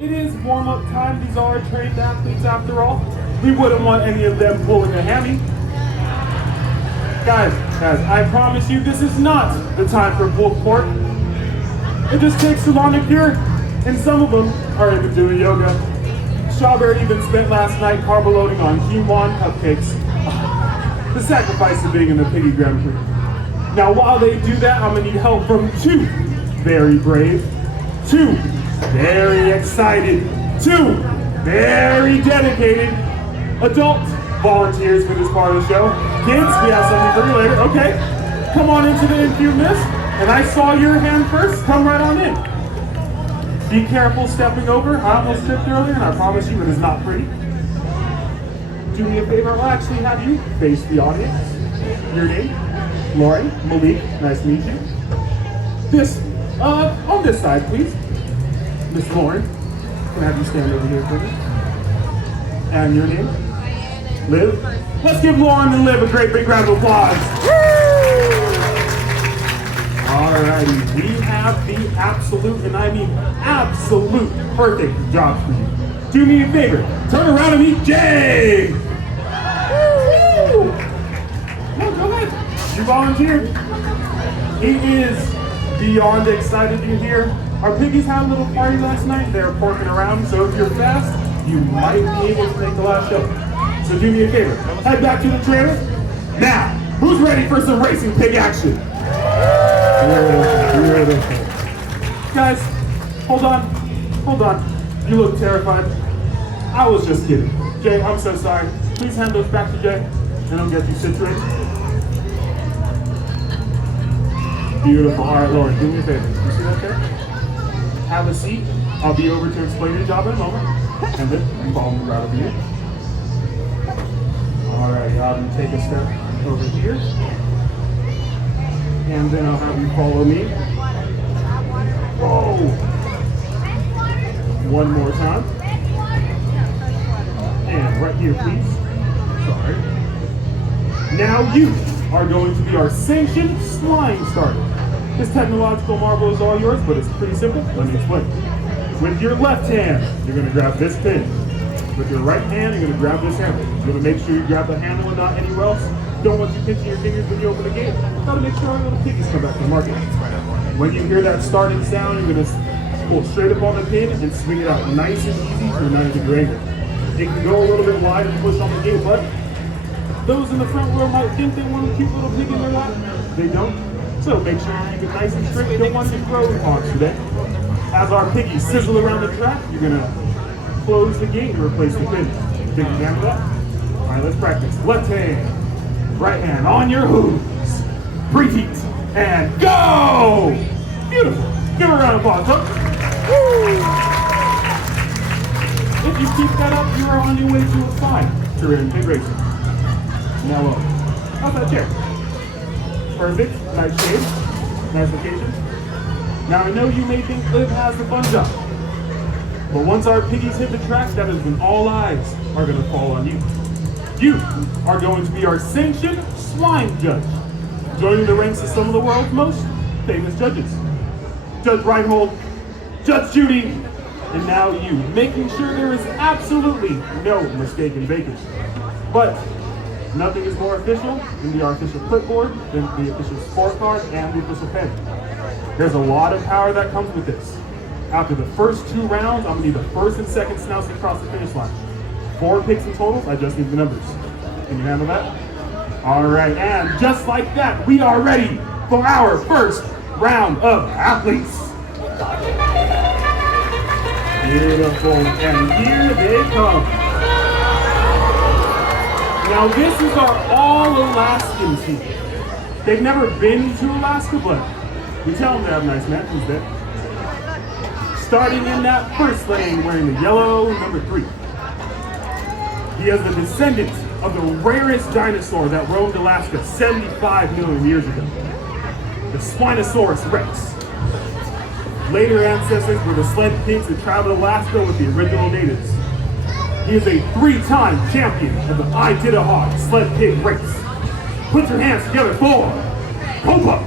It is warm-up time. These are trained athletes after all. We wouldn't want any of them pulling a hammy. Guys, I promise you this is not the time for pulled pork. It just takes too long to cure, and some of them are even doing yoga. Strawberry even spent last night carb loading on quinoa cupcakes. The sacrifice of being in the piggy Grand Prix. Now while they do that, I'm gonna need help from two very brave, two very excited, two very dedicated adult volunteers for this part of the show. Kids, we have something for you later. Okay, come on into the interview, miss. And I saw your hand first, come right on in. Be careful stepping over. I almost tripped earlier and I promise you it is not pretty. Do me a favor, I'll actually have you face the audience. Your name? Lori, Malik, nice to meet you. On this side, please. Miss Lauren, can I have you stand over here for me? And your name? Liv. Let's give Lauren and Liv a great big round of applause. Alrighty, we have the absolute, and I mean absolute, perfect job for you. Do me a favor, turn around and meet Jay. Woo! No, go ahead. You volunteered. He is beyond excited you're here. Our piggies had a little party last night. They're porking around, so if you're fast, you might be able to make the last show. So do me a favor, head back to the trailer. Now, who's ready for some racing pig action? Guys, hold on. You look terrified. I was just kidding. Jay, I'm so sorry. Please hand those back to Jay, and I'll get you situated. Beautiful. All right, Lauren, do me a favor. You see that chair? Have a seat. I'll be over to explain your job in a moment. And then you follow me right over here. All right, I'll have you take a step over here. And then I'll have you follow me. Whoa! One more time. And right here, please. Sorry. Now you are going to be our sanctioned slime starter. This technological marvel is all yours, but it's pretty simple. Let me explain. With your left hand, you're going to grab this pin. With your right hand, you're going to grab this handle. You're going to make sure you grab the handle and not anywhere else. Don't want you pinching your fingers when you open the gate. Got to make sure our little piggies come back to the market. When you hear that starting sound, you're going to pull straight up on the pin and swing it out nice and easy to a 90-degree angle. It can go a little bit wide and push on the gate, but those in the front row might think they want a cute little pig in their lap. They don't. So make sure you keep it nice and straight. You don't want any grow ponds today. As our piggies sizzle around the track, you're going to close the gate and replace the pin. Take your hand with that. All right, let's practice. Left hand, right hand on your hooves. Preheat and go! Beautiful. Give her a round of applause, huh? If you keep that up, you are on your way to a fine career in pig racing. Now, how's that chair? Perfect. Nice shade. Nice location. Now, I know you may think Liv has the fun job, but once our piggies hit the track, that is when all eyes are going to fall on you. You are going to be our sanctioned swine judge, joining the ranks of some of the world's most famous judges. Judge Reinhold, Judge Judy, and now you, making sure there is absolutely no mistaken bacon. But nothing is more official than the official clipboard, than the official scorecard, and the official pen. There's a lot of power that comes with this. After the first 2 rounds, I'm gonna need the first and second snouts to cross the finish line. 4 picks in total, I just need the numbers. Can you handle that? All right, and just like that, we are ready for our first round of athletes. Beautiful, and here they come. Now this is our All-Alaskan team. They've never been to Alaska, but we tell them they have nice mansions there. Starting in that first lane, wearing the yellow, number 3. He is the descendant of the rarest dinosaur that roamed Alaska 75 million years ago, the Spinosaurus rex. Later ancestors were the sled pigs that traveled Alaska with the original natives. He is a 3-time champion of the Iditarod sled pig race. Put your hands together for Copa.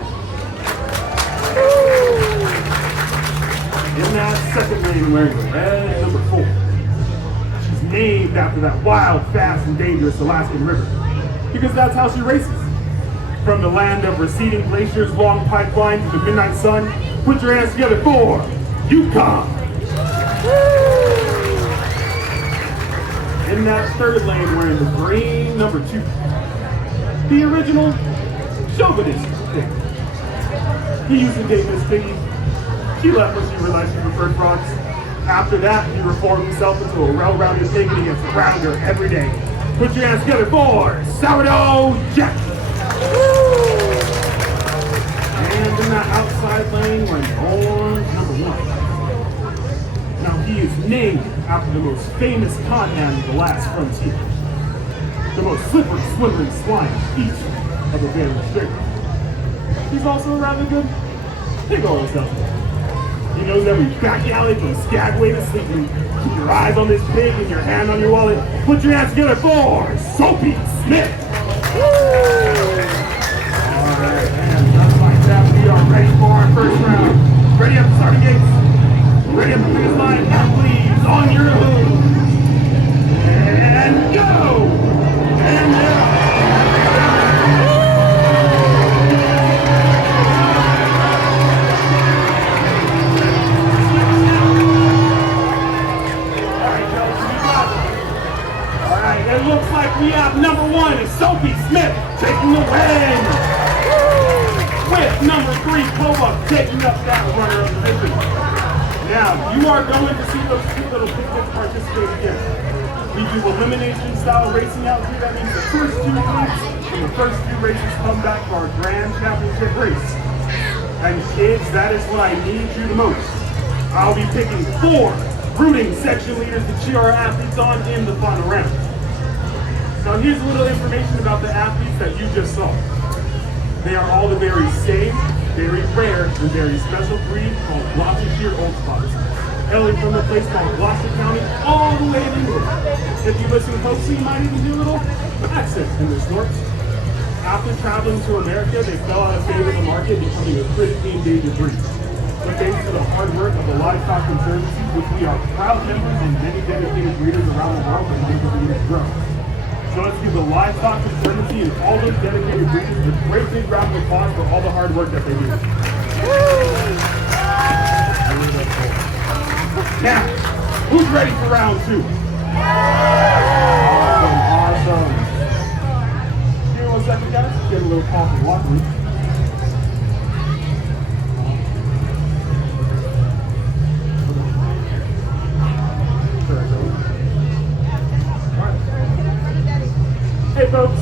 In that second lane, wearing the red named after that wild, fast, and dangerous Alaskan river. Because that's how she races. From the land of receding glaciers, long pipelines, to the midnight sun, put your hands together for Yukon. In that third lane, wearing the green number 2. The original chauvinist thing. He used to date Miss Piggy. She left when she realized she preferred frogs. After that, he reformed himself into a well-rounded pig and he gets around her every day. Put your hands together for Sourdough Jack. And in that outside lane, we're orange number 1. Now he is named after the most famous con man of the last frontier. The most slippery, slithering slime each of the Bering Strait. He's also a rather good pig oil salesman. He knows every back alley from Skagway to Sleepy. Keep your eyes on this pig and your hand on your wallet. Put your hands together for Soapy Smith. Alright, and just like that, we are ready for our first round. Ready at the starting gates. Ready at the finish line. Athletes on your hood. And go! And now. It looks like we have number 1 is Soapy Smith taking the win. With number 3, Koba taking up that runner of position. Now, you are going to see those 2 little pigments participate again. We do elimination style racing out here. That means the first 2 heats from the first 2 races come back for our grand championship race. And kids, that is what I need you the most. I'll be picking 4 rooting section leaders to cheer our athletes on in the final round. Now here's a little information about the athletes that you just saw. They are all the very same, very rare, and very special breed called Gloucestershire Old Spots. Hailing from a place called Gloucester County all the way to England. If you listen closely, you might even do a little accent in the snorts. After traveling to America, they fell out of favor of the market, becoming a critically endangered breed. But thanks to the hard work of the Livestock Conservancy, which we are proud members and many dedicated breeders around the world that make the breeders grow. So let's give the Livestock Conservancy and all those dedicated breeders a great big round of applause for all the hard work that they do. Now, who's ready for round 2? Awesome. Give me 1 second, guys. Get a little call from the locker room. Hey folks,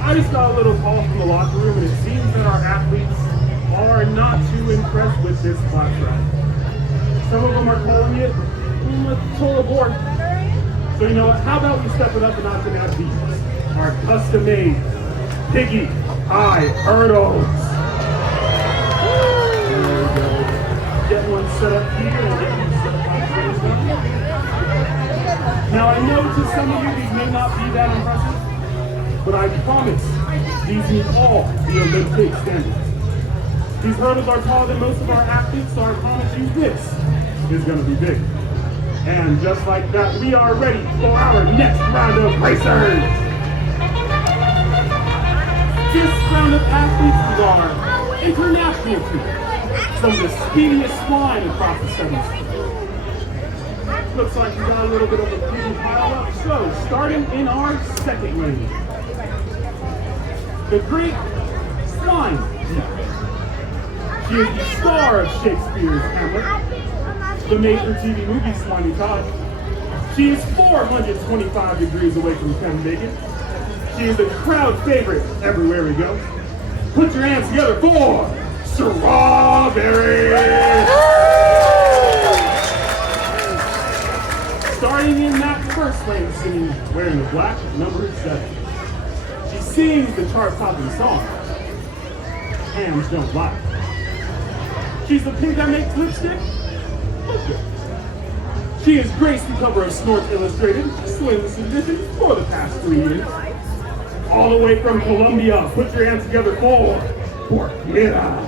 I just got a little call from the locker room and it seems that our athletes are not too impressed with this class ride. Some of them are calling it a total abort. So you know what, how about we step it up a notch and add these, our custom-made piggy high hurdles. There we go. Get one set up here and get one set up on the Now I know to some of you these may not be that impressive, but I promise these meet all the Olympic standards. These hurdles are taller than most of our athletes, so I promise you this is going to be big. And just like that, we are ready for our next round of racers. This round of athletes is our international team. Some of the speediest flying across the 7th. Looks like we got a little bit of a piggy pile up. So, starting in our second lane. The great Swine. She is the star of Shakespeare's Hamlet, the made-for-TV movie Swiney Todd. She is 425 degrees away from Kevin Bacon. She is a crowd favorite everywhere we go. Put your hands together for Strawberry! Starting in that first lane singing, wearing the black, number 7. She sings the chart-topping song, Hams Don't Lie. She's the pig that makes lipstick. Okay. She has graced the cover of Snorts Illustrated, Slim's edition, for the past 3 years. All the way from Colombia, put your hands together for Porquera.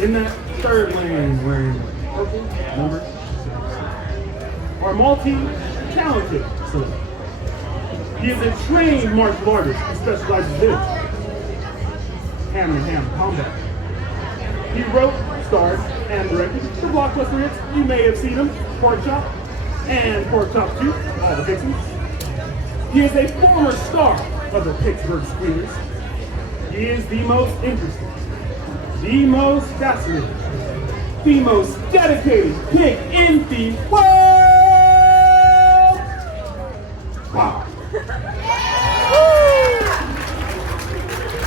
In that third lane, wearing purple, number 6. Our multi-talented soldier. He is a trained martial artist who specializes in hand-to-hand combat. He wrote, starred, and directed the blockbuster hits. You may have seen him, Pork Chop and Pork Chop 2, all the Vixens. He is a former star of the Pittsburgh Squealers. He is the most interesting, the most fascinating, the most dedicated pig in the world! Wow.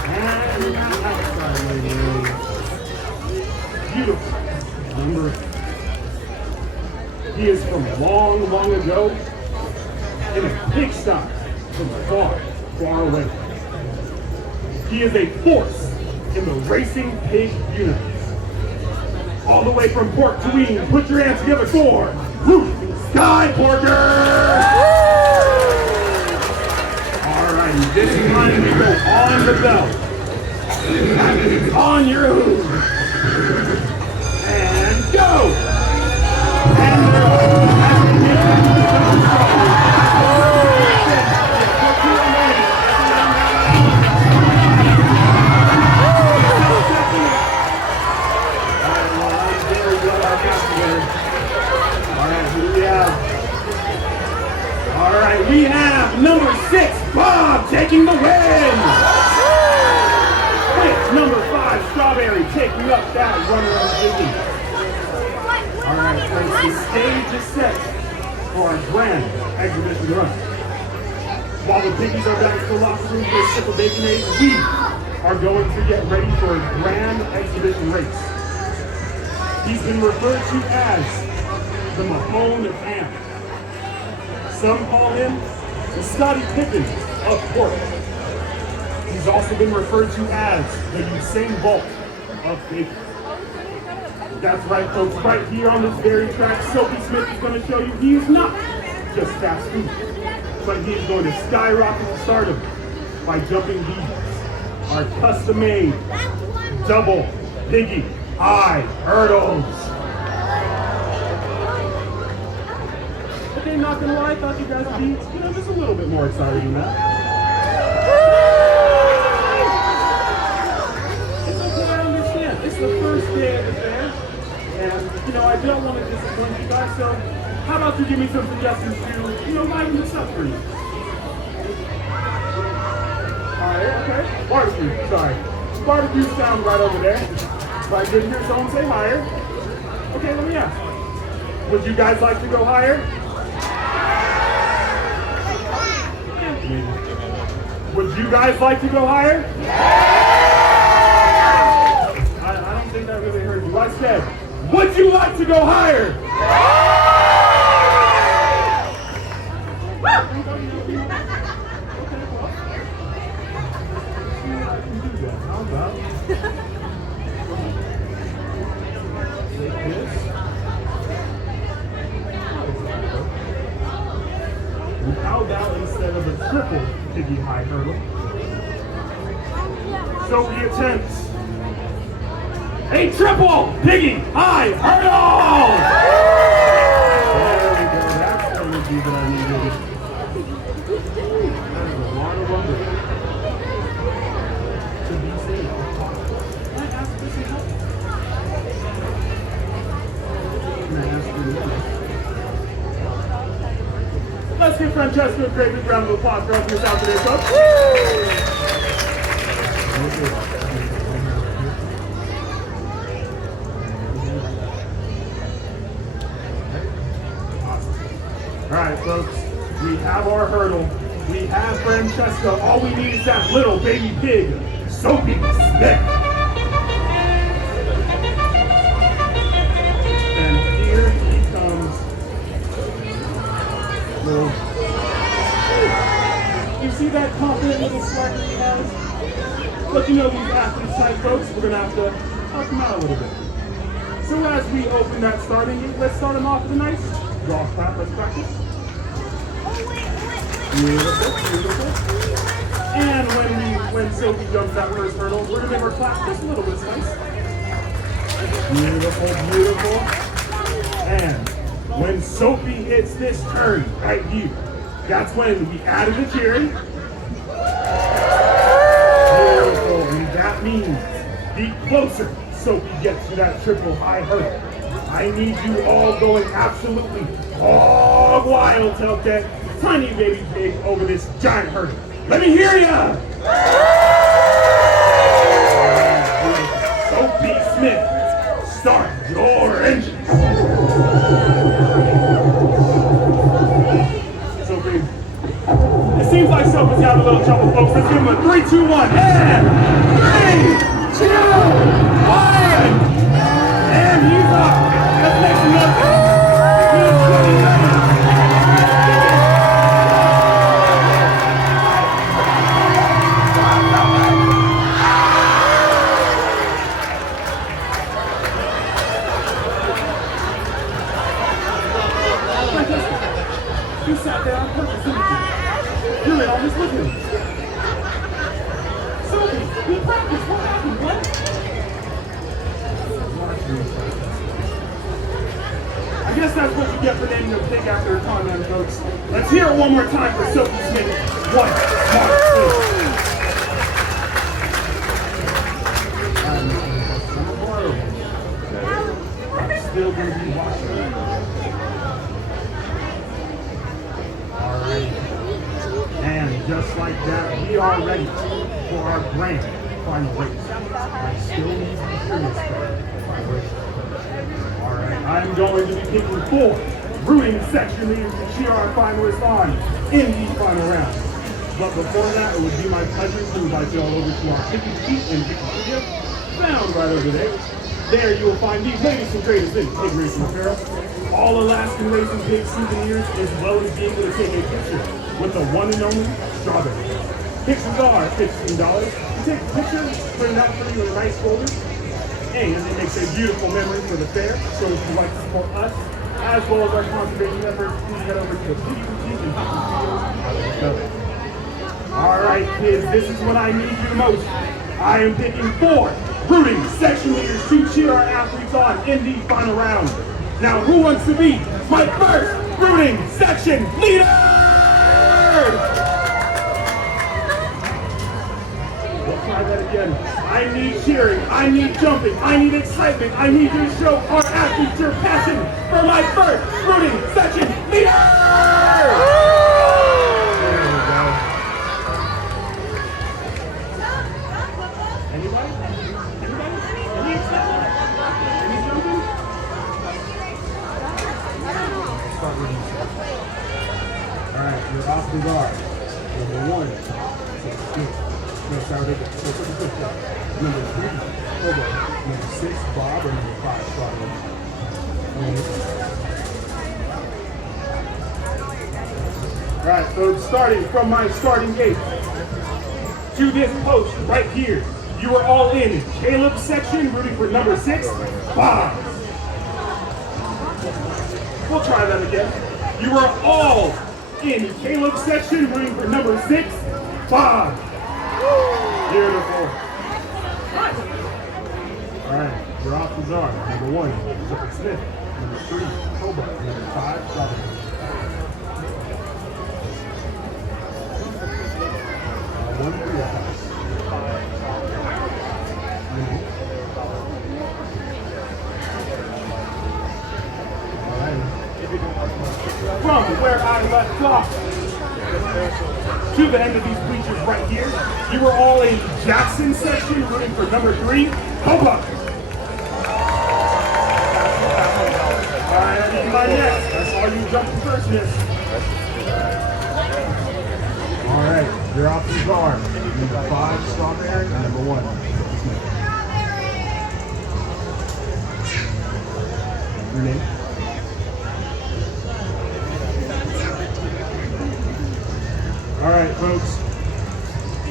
And outside, lady. Beautiful. Number 8. He is from long, long ago in a pigsty from far, far away. He is a force in the racing pig universe. All the way from pork to wing, put your hands together for Root Sky Porker! Alrighty, this time we go on the belt. On your hooves. And go! And go! Alright, we have number 6, Bob, taking the win! With number 5, Strawberry, taking up that runner of Disney. Alright, friends, the stage is set for our grand exhibition run. While the piggies are back to the locker room for a sip of Baconade, we are going to get ready for a grand exhibition race. He's been referred to as the Mahone of Ham. Some call him the Scottie Pippen of pork. He's also been referred to as the Usain Bolt of bacon. That's right, folks. Right here on this very track, Sophie Smith is going to show you he is not just fast food, but he is going to skyrocket to stardom by jumping these, our custom-made double piggy high hurdles. Okay, not gonna lie, I thought you guys would be, just a little bit more excited than that. It's okay, I understand. It's the first day of the fair, and I don't want to disappoint you guys, so how about you give me some suggestions to, liven this up for you? Alright, okay. Barbecue, sorry. Barbecue sound right over there. If I didn't hear someone say higher. Okay, let me ask. Would you guys like to go higher? Would you guys like to go higher? I don't think I really heard you. I said, would you like to go higher? How about How about instead of a triple piggy high hurdle, Sophie attempts a triple piggy high hurdle! There we go, that's the energy that I needed. That is a lot of lumber to be safe. Can I ask for some help? Can I ask for the help? Let's give Francesca a great big round of applause for helping us out today, folks. Awesome. All right, folks, we have our hurdle. We have Francesca. All we need is that little baby pig, Sophie Smith. And here he comes. You see that confident little spark that he has? But these athletes type folks, we're going to have to help them out a little bit. So as we open that starting gate, let's start them off with a nice draw clap. Let's practice. Beautiful, beautiful. And when Sophie jumps that first hurdle, we're going to make her clap just a little bit nice. Beautiful, beautiful. And when Sophie hits this turn right here, that's when we added the cheering. And that means the closer Sophie gets to that triple high hurdle, I need you all going absolutely hog wild to help that tiny baby pig over this giant hurdle. Let me hear ya! Sophie Smith, start your engine. Sophie, it seems like Sophie's got a little trouble, folks. Let's give him a 3, 2, 1, and 3, 2, 1, and he's up. That's next to nothing. He's getting ready. You sat there on purpose, didn't you? You're in on this with me. Sophie, we practiced. What happened? What? I guess that's what you get for naming a pig after a comment, folks. Let's hear it one more time for Sophie Smith. One smart pig. I'm still going to be watching. And just like that, we are ready for our grand final race. I still need to hear this final race. Alright, I'm going to be picking 4 rooting section leaders to cheer our finalists on in the final round. But before that, it would be my pleasure to invite you all over to our Picky Sheet and Picky Studio, found right over there. There you will find the latest and greatest in pig racing apparel, All-Alaskan racing pig souvenirs, as well as being able to take a picture with the one and only Strawberry. Pictures are $15. You take a picture, print it out for you in a nice folder, and it makes a beautiful memory for the fair. So if you'd like to support us, as well as our conservation efforts, please head over to the Piggy Boutique and Picky Studios. Alright kids, this is what I need you the most. I am picking 4 rooting section leaders to cheer our athletes on in the final round. Now who wants to be my first rooting section leader? Let's try that again. I need cheering, I need jumping, I need excitement, I need you to show our athletes your passion for my first rooting section leader! There we go. Anybody? Anybody? Any excitement? Any jumping? Start rooting section. Alright, you're off the guard. Number 1, good. No, sorry, number 3, Costa. Number 6, Bob, or number 5, Strawberry. Alright, folks, starting from my starting gate to this post right here, you are all in Caleb's section, rooting for number 6, Bob. We'll try that again. You are all in Caleb's section, rooting for number 6, Bob. Beautiful. Alright, your options are number 1, Jeffrey Smith, number 3, Costa, number 5, Strawberry. From where I left off to the end of these bleachers right here, you were all in Jackson section, rooting for number 3, Costa. Alright, I need my next. I saw you jumping first, miss. Alright, your options are number 5, Strawberry, and number 1, your name? Alright, folks.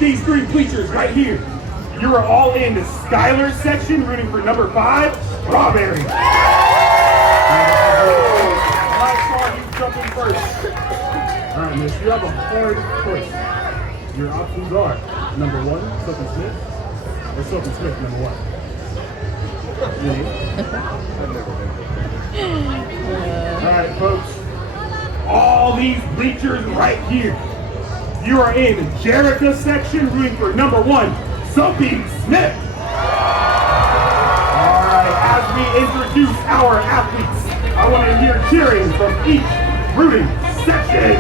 These 3 bleachers right here. You are all in the Skylar section, rooting for number 5, Strawberry. I saw you jumping first. Alright, miss, you have a hard choice. Your options are number 1, Sophie Smith, or Sophie Smith, number 1. Your name? right, folks. All these bleachers right here. You are in Jerica section, rooting for number 1, Sophie Smith. All right, as we introduce our athletes, I want to hear cheering from each rooting section.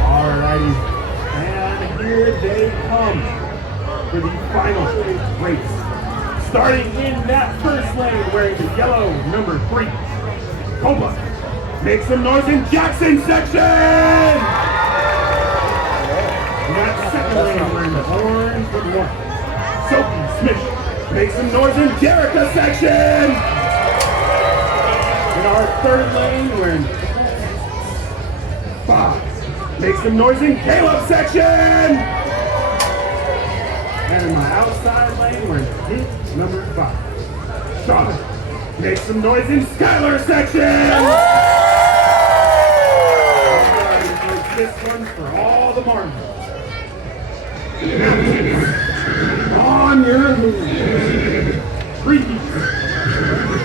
All righty, and here they come for the final race. Starting in that first lane, wearing the yellow number 3, Costa. Make some noise in Jackson section! In that second lane, wearing the orange with 1, Sophie Smith. Make some noise in Jerica section! In our third lane, wearing 5. Make some noise in Caleb section! And in my outside lane, we're in number 5. Sean, make some noise in Skylar section! Alright, this one's for all the Martins. On your move. 3 feet.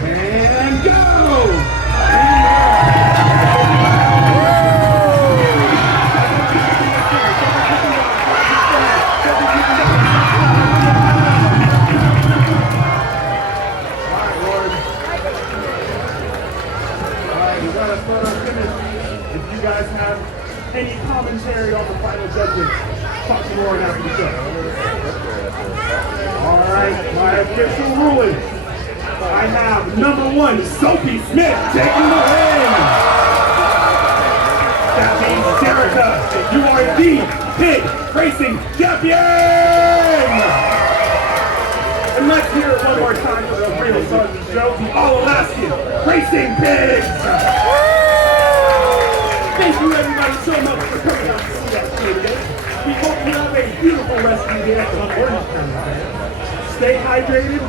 And go! If you guys have any commentary on the final judgment, talk to Lauren after the show. Alright, my official ruling. I have number 1, Sophie Smith, taking the win. That means, Jerica, you are the pig racing champion! And let's hear it one more time for the real stars of the show, the All-Alaskan Racing Pigs! Thank you everybody so much for coming out to see that show today. We hope you have a beautiful rest of your day at the Stay hydrated,